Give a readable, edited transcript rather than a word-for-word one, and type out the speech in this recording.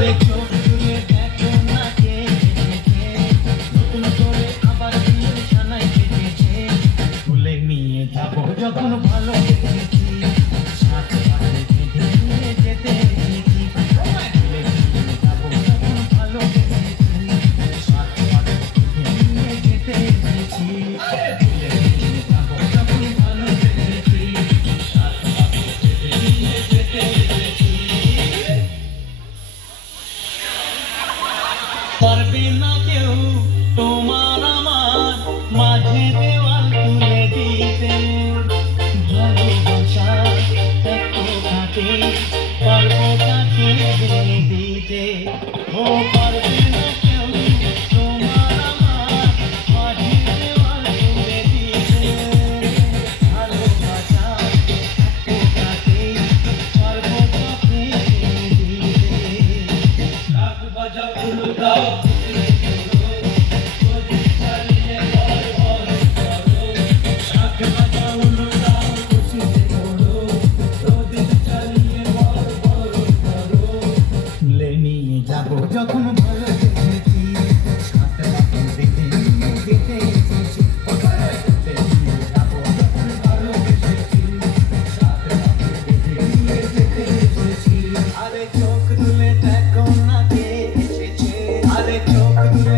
আরে চোখ তুলে দেখো না কে এসেছে, নতুন করে আবার বিয়ের সানাই কেটেছে। তুলে নিয়ে যাবো যখন ভালো বেসেছি, সাথে সাথে বেঁধে নিয়ে যেতে এসেছি। তুলে নিয়ে যাবো যখন ভালো বেসেছি, সাথে সাথে বেঁধে নিয়ে যেতে এসেছি। তুলে নিয়ে যাবো যখন ভালো বেসেছি, সাথে সাথে বেঁধে নিয়ে যেতে এসেছি। পারবে না কেউ তোমার আমার মাঝে দেওয়াল তুলে দিতে, ভালোবাসা এত ঘাটে পারবো তাকে ভেঙে দিতে। ও পারবে না কেউ তোমার আমার মাঝে দেওয়াল তুলে দিতে, ভালোবাসা এত ঘাটে পারবো তাকে ভেঙে দিতে। ঢাক বাজাও ফুল দাও যাবো যখন ভালো বেসেছি, সাথে সাথে বেঁধে নিয়ে যেতে এসেছি। যাবো যখন ভালো বেসেছি, সাথে সাথে বেঁধে নিয়ে যেতে এসেছি। আরে চোখ তুলে দেখো না কে এসেছে, আরে চোখ তুলে